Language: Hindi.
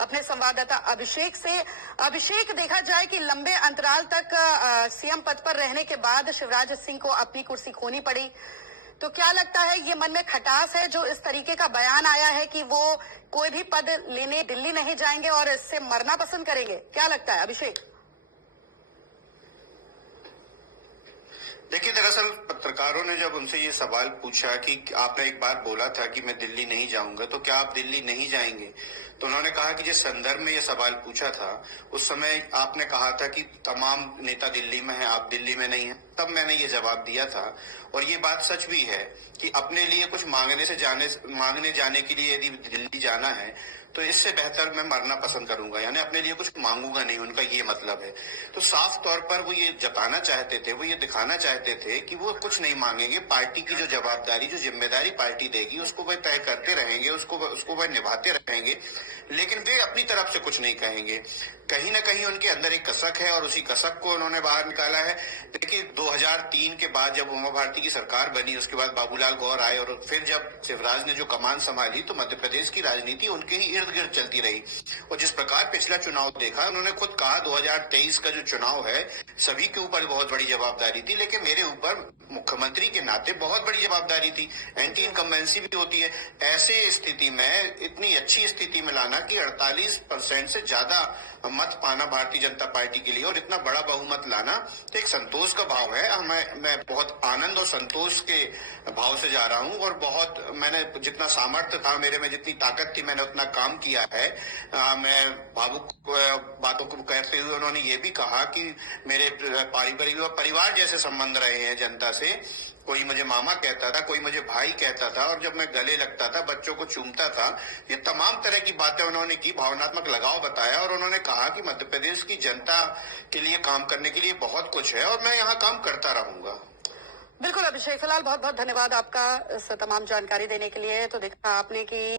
अपने संवाददाता अभिषेक से। अभिषेक, देखा जाए कि लंबे अंतराल तक सीएम पद पर रहने के बाद शिवराज सिंह को अपनी कुर्सी खोनी पड़ी, तो क्या लगता है ये मन में खटास है जो इस तरीके का बयान आया है कि वो कोई भी पद लेने दिल्ली नहीं जाएंगे और इससे मरना पसंद करेंगे? क्या लगता है अभिषेक? देखिए, दरअसल पत्रकारों ने जब उनसे ये सवाल पूछा कि आपने एक बार बोला था कि मैं दिल्ली नहीं जाऊंगा, तो क्या आप दिल्ली नहीं जाएंगे, तो उन्होंने कहा कि जिस संदर्भ में ये सवाल पूछा था उस समय आपने कहा था कि तमाम नेता दिल्ली में हैं, आप दिल्ली में नहीं हैं। तब मैंने ये जवाब दिया था और ये बात सच भी है कि अपने लिए कुछ मांगने जाने के लिए यदि दिल्ली जाना है तो इससे बेहतर मैं मरना पसंद करूंगा, यानी अपने लिए कुछ मांगूंगा नहीं, उनका ये मतलब है। तो साफ तौर पर वो ये जताना चाहते थे, वो ये दिखाना चाहते थे कि वो कुछ नहीं मांगेंगे। पार्टी की जो जवाबदारी, जो जिम्मेदारी पार्टी देगी उसको वह तय करते रहेंगे, उसको वह निभाते रहेंगे, लेकिन वे अपनी तरफ से कुछ नहीं कहेंगे। कहीं ना कहीं उनके अंदर एक कसक है और उसी कसक को उन्होंने बाहर निकाला है। देखिए, 2003 के बाद जब उमा भारती की सरकार बनी, उसके बाद बाबूलाल गौर आए और फिर जब शिवराज ने जो कमान संभाली तो मध्य प्रदेश की राजनीति उनके ही इर्द गिर्द चलती रही। और जिस प्रकार पिछला चुनाव देखा, उन्होंने खुद कहा 2023 का जो चुनाव है सभी के ऊपर बहुत बड़ी जवाबदारी थी, लेकिन मेरे ऊपर मुख्यमंत्री के नाते बहुत बड़ी जवाबदारी थी। एंटी इनकम्बेंसी भी होती है। ऐसे स्थिति में इतनी अच्छी स्थिति में लाना कि 48% से ज्यादा मत पाना भारतीय जनता पार्टी के लिए और इतना बड़ा बहुमत लाना, तो एक संतोष का भाव है। मैं बहुत आनंद और संतोष के भाव से जा रहा हूं और बहुत मैंने जितना सामर्थ्य था मेरे में, जितनी ताकत थी, मैंने उतना काम किया है। मैं भावुक बातों को कहते हुए उन्होंने ये भी कहा कि मेरे पारिवारिक परिवार जैसे संबंध रहे हैं जनता से। कोई मुझे मामा कहता था, कोई मुझे भाई कहता था, और जब मैं गले लगता था, बच्चों को चूमता था। ये तमाम तरह की बातें उन्होंने की, भावनात्मक लगाव बताया और उन्होंने कहा कि मध्य प्रदेश की जनता के लिए काम करने के लिए बहुत कुछ है और मैं यहाँ काम करता रहूंगा। बिल्कुल अभिषेक, फिलहाल बहुत बहुत धन्यवाद आपका इस तमाम जानकारी देने के लिए। तो देखा आपने कि